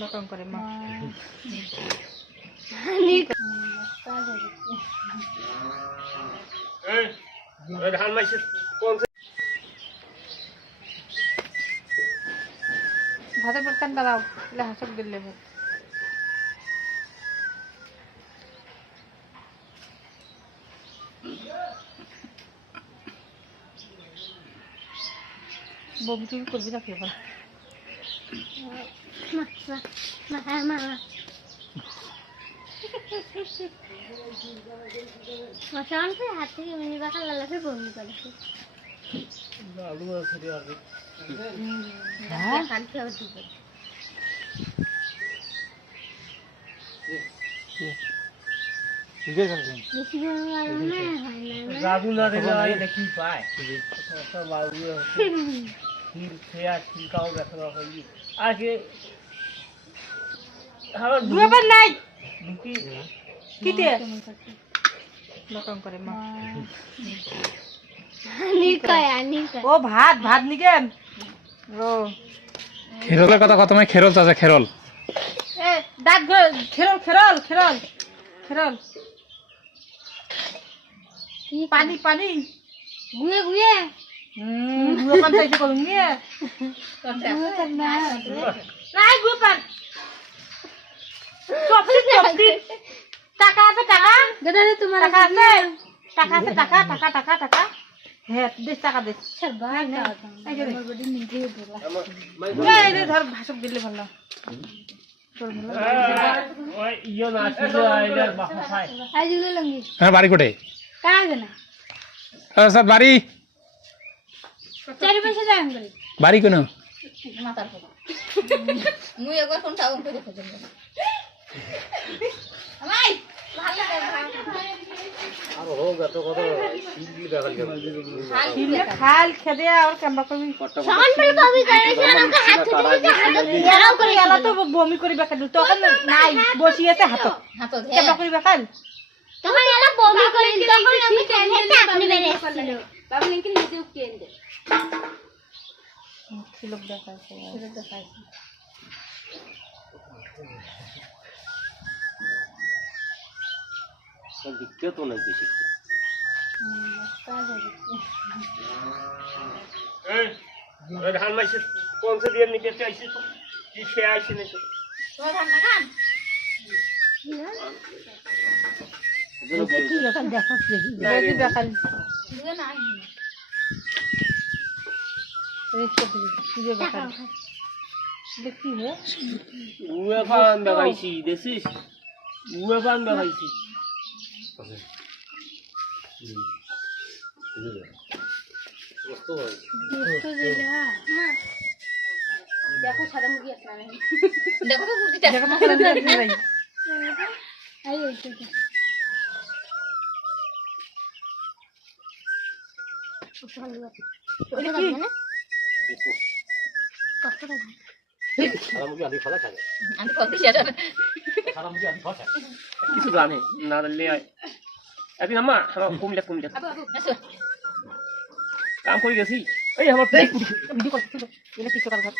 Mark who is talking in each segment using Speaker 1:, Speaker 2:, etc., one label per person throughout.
Speaker 1: লকম করে মা
Speaker 2: ধান মাইছে কোন
Speaker 1: ভাতের পর দাঁড়াও এলে হাসক দিলে বমি টুমি করবি না কেবল
Speaker 3: হাত থেকে মিনি বাঁকা লালাফে বমি করেছে
Speaker 2: আলু আছে রে আগে
Speaker 3: কালকে বেশি বমি কারণে না
Speaker 2: দিলে আরে দেখি পায় একটা বাবু ক্ষীর খেয়া ক্ষীর খাও দেখা হয় আগে আমার
Speaker 1: দুবার নাই
Speaker 2: ঢুকি
Speaker 1: কিতে লকম করে মা।
Speaker 3: নিকয় নিকয়
Speaker 1: ও ভাত ভাত নিকেন ও
Speaker 4: খেরলের কথা কত মানে খেরল চাচা খেরল।
Speaker 1: এ দাঁত খেরল খেরল খেরল খেরল। পানি পানি।
Speaker 3: গুয়ে গুয়ে।
Speaker 1: পান চাইতে করুন নিয়ে? নাই গুলো পান। চপটি চপটি। টাকা আছে টাকা।
Speaker 3: দাদা তোমার
Speaker 1: টাকা আছে টাকা আছে টাকা টাকা টাকা টাকা। হ্যাঁ দেশ টাকা দেশ ধর ভাষক দিলে ভালো।
Speaker 4: হ্যাঁ বাড়ি কোটে
Speaker 3: কাজ না
Speaker 4: স্যার বাড়ি
Speaker 3: চারি পয়সা দাম করে
Speaker 4: বাড়ি কোনো?
Speaker 3: করে
Speaker 1: খাল খেদে আর কেমবা করবি
Speaker 3: করে
Speaker 1: করে তো বমি করিবা খালি তখন নাই বসিয়েতে হাত
Speaker 3: হাত
Speaker 1: কেমবা করিবা খাল
Speaker 3: তখন এলা বমি করে তখন আমি টেনশনে আপনি বেরে আসছিল বাবু লিংকে নিজে উকিয়ে দে
Speaker 1: দেখাইছে ছিলক দেখাইছে
Speaker 2: দিকতে তো নাই বেশি ধান মাইছে সে দিয়ে নিতে কি আইছে না
Speaker 1: দেখি দেখাল
Speaker 3: দুগে না
Speaker 1: রেস্ট দিবি তুই দেখাল দেখি হে
Speaker 2: উয়ে পান দেখাইছি দেখিস উয়ে পান দেখাইছি
Speaker 3: দেখো সাদা মুরগি আছে দেখো তো মুরগিটা
Speaker 1: দেখা মশলা দিয়ে ভাই
Speaker 3: আই ওই তো
Speaker 2: কিছু জানে না একদিন আমা আমার কমলে কমলে কাম করে গেছি। এই আমার
Speaker 1: ভিডিও কর এটা কিছু কাল ঘর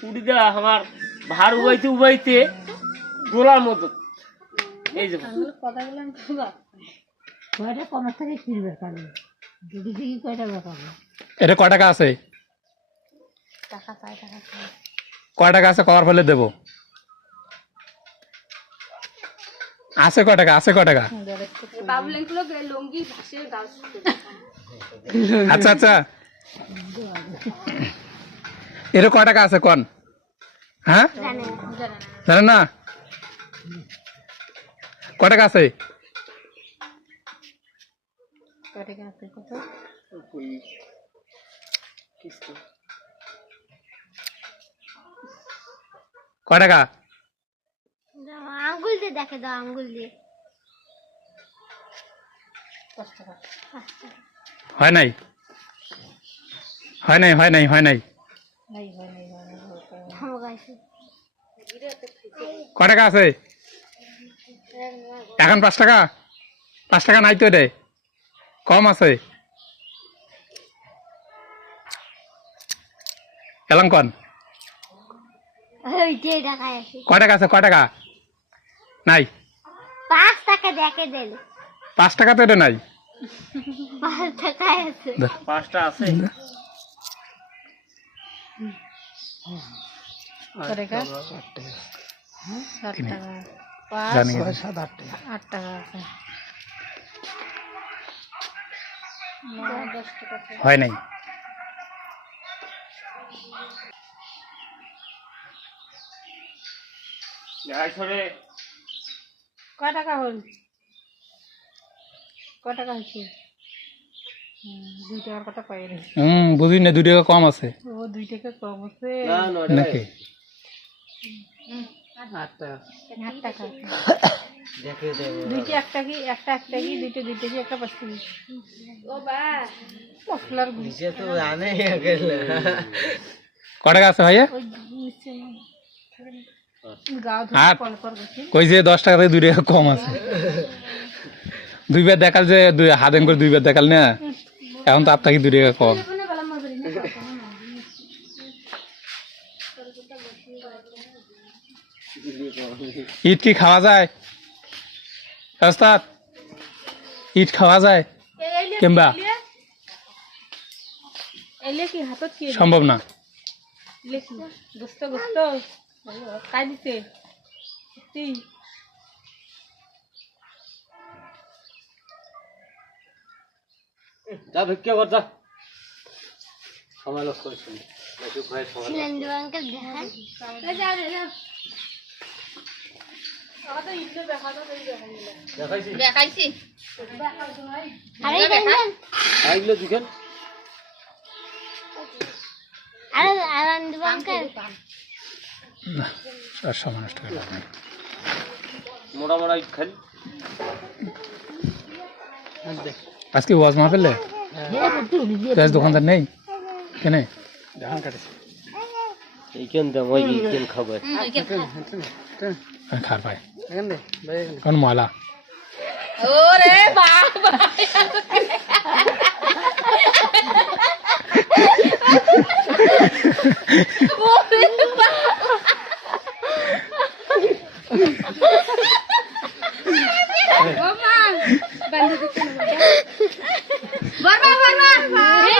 Speaker 2: পুরি দেওয়া আমার ভার উবাইতে উবাইতে গোলার মতো। এই যে।
Speaker 3: কথাগুলো
Speaker 5: কমার থেকে কিনবে
Speaker 4: এটা কয় টাকা আছে?
Speaker 1: চাই টাকা
Speaker 4: কয়? টাকা আছে কবার ফেলে দেবো। আছে কয় টাকা আছে কয় টাকা? আচ্ছা আচ্ছা। এর কয় টাকা আছে কন? হ্যাঁ?
Speaker 3: জানে জানে
Speaker 4: জানেন না। কয় টাকা আছে?
Speaker 1: টাকা আছে কত
Speaker 4: কয় টাকা?
Speaker 3: আঙ্গুল দিয়ে দেখে দাও আঙ্গুল দিয়ে।
Speaker 4: হয় নাই? হয় নাই হয় নাই হয় নাই?
Speaker 1: হয় হয়
Speaker 4: কয় টাকা আছে? এখন পাঁচ টাকা? পাঁচ টাকা নাই তো রে কম আছে? এলাম কন?
Speaker 3: আছে।
Speaker 4: কয় টাকা আছে? কয় টাকা? নাই।
Speaker 3: পাঁচ টাকা দেখে দিল
Speaker 4: পাঁচ টাকা তো এটা নাই।
Speaker 3: পাঁচ আছে।
Speaker 2: পাঁচটা আছে?
Speaker 1: কত টাকা?
Speaker 4: কিনে।
Speaker 1: টাকা। পাঁচ
Speaker 4: জানি।
Speaker 1: আট টাকা। আছে টাকা আছে।
Speaker 4: হয় নাই?
Speaker 1: কয় টাকা হল? কয় টাকা হয়েছে? হুম
Speaker 4: বুঝি না দুই টাকা কম আছে।
Speaker 1: ও দুই টাকা কম আছে।
Speaker 4: নাকি?
Speaker 1: টাকা আছে।
Speaker 2: দেখে দেবো।
Speaker 1: দুইটা একটা কি একটা একটা কি দুইটা দুইটা কি একটা পাঁচ কেজি মশলার গুঁড়ি।
Speaker 2: নিচে তো জানে গেলে।
Speaker 4: কয় টাকা আছে ভাইয়া?
Speaker 1: ওই নিচে গাও
Speaker 4: আট।
Speaker 1: ধরে কল কর গেছি
Speaker 4: কই যে দশ টাকা থেকে দুই টাকা কম আছে। দুইবার দেখাল যে দুই হাত করে দুইবার দেখাল না। এখন তো আপনার দুই টাকা কম। ইট কি খাওয়া যায়? ওস্তাদ ইট খাওয়া যায়? কিংবা
Speaker 1: এলে কি হাতত কি
Speaker 4: সম্ভব না।
Speaker 2: যা ভিক্ষা কর যা। সময় লক্ষ্য করিস ভাই সময় দেখাইছি?
Speaker 3: দেখেন? আরে
Speaker 2: খালি
Speaker 4: আজকে ওয়াজ মাহফিলে পেঁয়াজ দোকানদার নেই? কেনে
Speaker 2: এইখান দাম ওই এইখান খাবে
Speaker 4: আমি খার পাই কোন ময়লা
Speaker 3: এই পাথর খান্ডে ওই শিলটা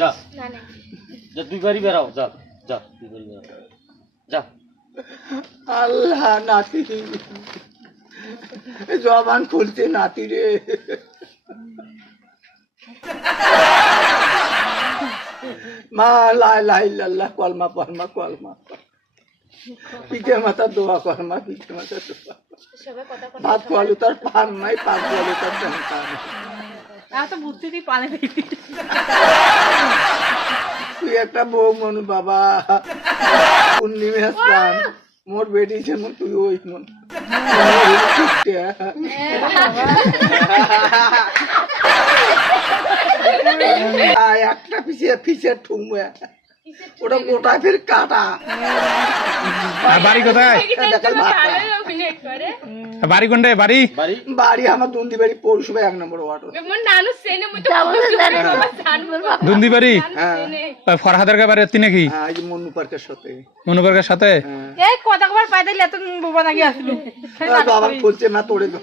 Speaker 2: যা।
Speaker 3: না না।
Speaker 2: যা দুই বাড়ি বেরাও যা যা দুই বাড়ি বেরাও যা।
Speaker 6: আল্লাহ নাতি। জবান খুলছে নাতি রে। মা লাই লাই লাল্লাহ কলমা কলমা কলমা পিঠে মাথা দোয়া কলমা পিঠে মাথা দোয়া ভাত খোয়ালু তার পান নাই পান খোয়ালু তার
Speaker 1: তো পালে
Speaker 6: তুই একটা বউ মনু বাবা পূর্ণিমা স্নান মোর বেটি যেমন তুই ওই মন একটা পিছিয়ে পিছিয়ে ওটা গোটা ফের কাটা
Speaker 4: আর বাড়ি কোথায়। বাড়ি কোনটায়? বাড়ি?
Speaker 2: বাড়ি?
Speaker 6: বাড়ি আমার দুন্দি বাড়ি পৌরসভা এক নম্বর ওয়ার্ড।
Speaker 4: দুন্দি বাড়ি
Speaker 6: হ্যাঁ।
Speaker 4: ওই ফরহাদের বাড়ি তিনে কি
Speaker 6: হ্যাঁ এই যে মন্নু পার্কের সাথে।
Speaker 4: সাথে?
Speaker 6: হ্যাঁ।
Speaker 1: এই কথা কবার পাই দিলে এত বোবা নাকি আসলো।
Speaker 6: বাবা খুলছে না তোড়ে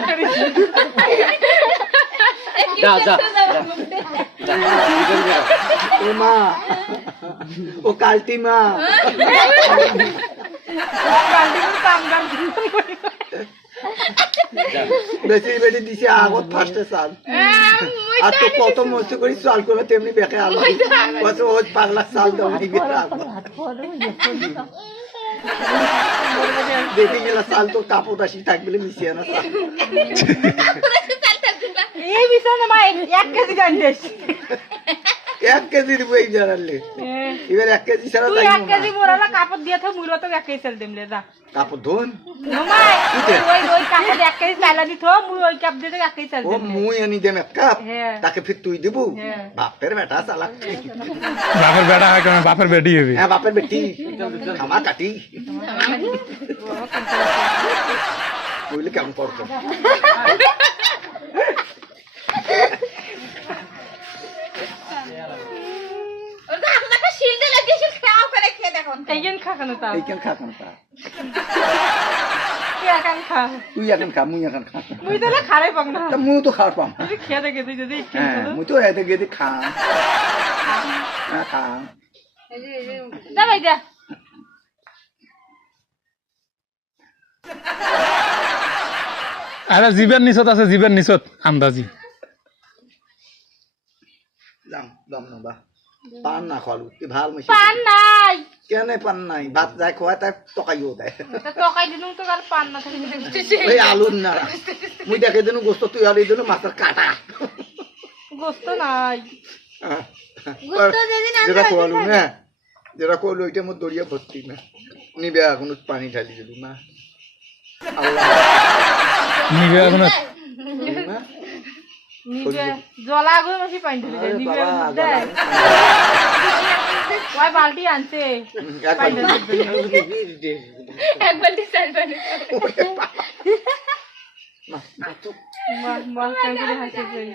Speaker 1: করিস।
Speaker 2: যা যা।
Speaker 6: ও মা ও কালটি মা বেশি বেশি দিছে আগত ফার্স্টে চাল। আর তো কত মস্ত করি চাল করবে তেমনি বেঁকে আলো। কত ও পাগলা চাল দাও নাই দেখে গেলা চাল তো কাপড় আসি থাকবে মিশিয়ে না চাল।
Speaker 1: এই বিছানা মা এক কেজি
Speaker 6: এক কেজি দিব এই জানালে। এবার এক কেজি
Speaker 1: তুই এক কেজি মোরালা কাপড় দিয়ে থাক মুইরা তো এক কেজি চাল দিমলে যা।
Speaker 6: কাপড় ধুন।
Speaker 1: নমাই ওই ওই কাপড় এক কেজি চাইলা দিত মুই ওই কাপ দিয়ে এক কেজি চাল
Speaker 6: ও
Speaker 1: দিমলে
Speaker 6: মুই আনি দেম এক কাপ
Speaker 1: হ্যাঁ।
Speaker 6: তাকে ফির তুই দিব।
Speaker 1: হ্যাঁ।
Speaker 6: বাপের বেটা চালাক।
Speaker 4: বাপের বেটা হয় কেন? বাপের বেটি হবে।
Speaker 6: হ্যাঁ বাপের বেটি। আমার কাটি। বুঝলি কেমন করতো
Speaker 1: এইখান খা কেন তা।
Speaker 6: এইখান খা কেন খা
Speaker 1: তুই একান খা।
Speaker 6: তুই এখন খা মুই এখন খা।
Speaker 1: মুই তো খারাই পাক না।
Speaker 6: তা মুই তো খাওয়ার পাম।
Speaker 1: তুই খেয়ে দেখে তুই যদি
Speaker 6: হ্যাঁ মুই তো এতে গেতে খা। হ্যাঁ খা।
Speaker 1: যা ভাই যা
Speaker 4: আরে জীবের নিচত আছে জীবের নিচত আন্দাজি।
Speaker 6: যাম যাম না বা। পান না খোয়ালু তুই ভালো মিশে
Speaker 1: পান নাই।
Speaker 6: কেন পান নাই? ভাত যাই খোয়াই তাই টকাইও দেয়।
Speaker 1: টকাই দিলুম তো আর পান না থাকি
Speaker 6: ওই আলুর নাড়া মুই দেখে দিনু গোস্ত তুই আলু দিনু মাছের কাটা।
Speaker 1: গোস্ত নাই।
Speaker 6: যেটা খোয়ালু না? যেটা খোয়ালু ওইটা মোর দরিয়া ভর্তি না। নিবে এখন পানি ঢালি দিলু না। আল্লাহ।
Speaker 4: নিবে এখন
Speaker 6: না
Speaker 1: জলা আগুন মাসি পানি দিলে
Speaker 6: আরে
Speaker 1: নিবে ওই বালতি আনছে।
Speaker 6: এক বালতি। না, না, তো
Speaker 1: মা- মা কাই করে হাসে কই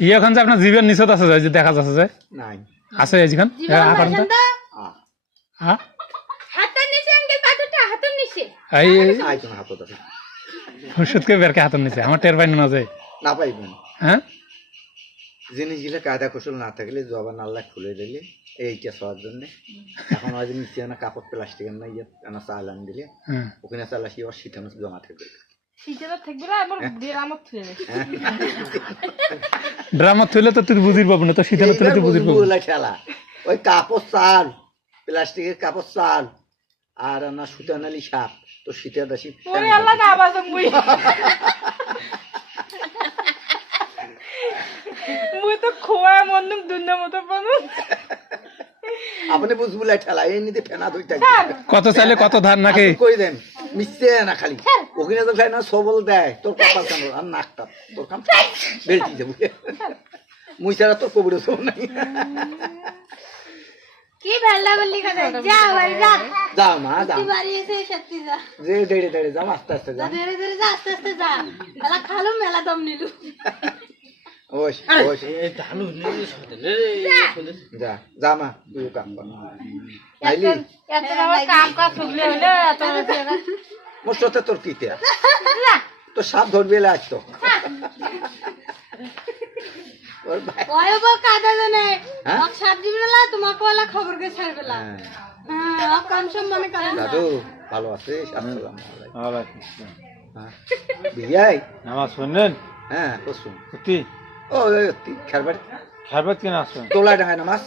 Speaker 4: ই এখন যে আপনার জীবের নিচত আছে যে দেখা যাচ্ছে যে? আছে এইখান হ্যাঁ
Speaker 3: হাতের নিচে
Speaker 4: আমার টের পাই না যায়
Speaker 6: না পাইবেন
Speaker 4: হ্যাঁ?
Speaker 6: জিনিসগুলো কায়দা কৌশল না থাকলে জবান আল্লাহ খুলে দিলে এইটা সবার জন্য। এখন আজ নিচে না কাপড় প্লাস্টিকের না ইয়ে না চাল আন দিলে।
Speaker 4: হ্যাঁ।
Speaker 6: ওখানে চাল আসি আবার শীতানো জমা থাকবে।
Speaker 1: দে
Speaker 4: ড্রামার থইলে তো তুই বুঝির পাবো না তো শীতের থইলে তুই বুঝির পাবো
Speaker 6: ঠেলা ওই কাপড় চাল প্লাস্টিকের কাপড় চাল আর না সুতানালি সাপ। তো শীতের দাসি
Speaker 1: ওরে আল্লাহ না আবার মুই। মুই তো খোয়া মন্দুম দুন্ন মতো পানু
Speaker 6: আপনি বুঝব না ঠেলা এই নিতে ফেনা দুই
Speaker 4: কত চাইলে কত ধান নাকি?
Speaker 6: কই দেন? মিশছে না খালি। ওখানে তো খাই না সবল দেয়। তোর কপাল কেন আর নাকটা তোর কাম বেলটি যাব মুই ছাড়া তোর কবির সব নাই।
Speaker 3: কি ভেল্লা বললি কথা যা বাড়ি যা
Speaker 6: যাও। মা যাও।
Speaker 3: বাড়ি এসে সত্যি যা।
Speaker 6: যে দেড়ে দেড়ে যাও আস্তে আস্তে যাও।
Speaker 3: ধীরে ধীরে যা আস্তে আস্তে যা। মেলা খালু মেলা দম নিলু।
Speaker 6: ওই ওই যা। যা। মা তুই কাম কর। আইলি
Speaker 1: এত আমার কাম কাজ শুকলে হলে এত
Speaker 6: মোর সাথে তোর তোর সাপ ধরবে ভাই
Speaker 3: ওই বউ কাদা জানে
Speaker 6: হ্যাঁ?
Speaker 3: সাত দিন না তোমাকে ওলা খবর কে ছাড়বে না
Speaker 6: হ্যাঁ।
Speaker 3: হ্যাঁ মনে করে না
Speaker 6: দাদু ভালো আছিস? আসসালামু আলাইকুম। বিয়াই
Speaker 2: নামাজ শুনলেন
Speaker 6: হ্যাঁ
Speaker 2: সত্যি
Speaker 6: ও
Speaker 2: কেন
Speaker 6: তোলা ডাঙায় নামাজ।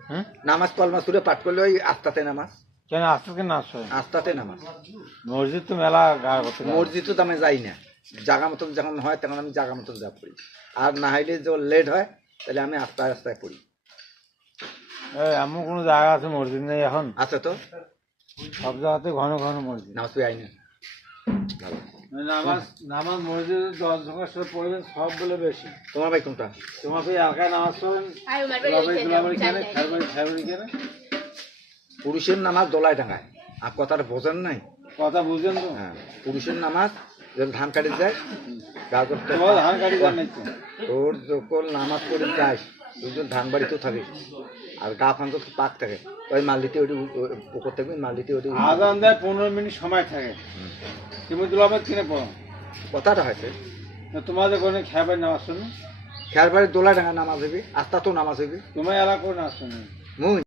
Speaker 2: হ্যাঁ?
Speaker 6: নামাজ কলমা সুরে পাঠ করলে ওই আস্তাতে নামাজ।
Speaker 2: কেন
Speaker 6: আস্তাতে নামাজ।
Speaker 2: মসজিদ তো মেলা গায়ে করতে
Speaker 6: মসজিদ তো আমি যাই না। জাগা মতন যখন হয় তখন আমি জাগা মতন যা পড়ি। আর না হইলে যখন লেট হয় তাহলে আমি আস্তায় আস্তায় পড়ি।
Speaker 2: এমন কোনো জায়গা আছে মসজিদ নেই এখন।
Speaker 6: আছে তো?
Speaker 2: সব জায়গাতে ঘন ঘন মসজিদ।
Speaker 6: নামাজ পড়ি আইনি। ভালো।
Speaker 2: নামাজ মসজিদে দশ পড়বেন সব বলে বেশি।
Speaker 6: তোমার ভাই কোনটা?
Speaker 2: এলাকায়
Speaker 6: পুরুষের নামাজ দোলায় ডাঙায়। আর কথাটা বোঝেন নাই?
Speaker 2: কথা বুঝছেন তো?
Speaker 6: হ্যাঁ পুরুষের নামাজ ধান কাটি যায় গাজর। তোর যখন নামাজ পড়ে যাস দুজন ধান বাড়িতেও থাকে আর গা ফান তো পাক থাকে। ওই মাল দিতে ওটি পুকুর থাকবে মাল দিতে ওটি
Speaker 2: দেয় পনেরো মিনিট সময় থাকে। তুমি দুলাবাদ কিনে পড়ো।
Speaker 6: কথাটা হয়েছে।
Speaker 2: তোমাদের কোনো খেয়াবার নামাজ শুনো
Speaker 6: খেয়ার বাড়ি দোলা ডাঙা নামাজ হইবে আস্তা তো নামাজ হইবে
Speaker 2: তোমার এলাকা করে নামাজ শুনো
Speaker 6: মুই।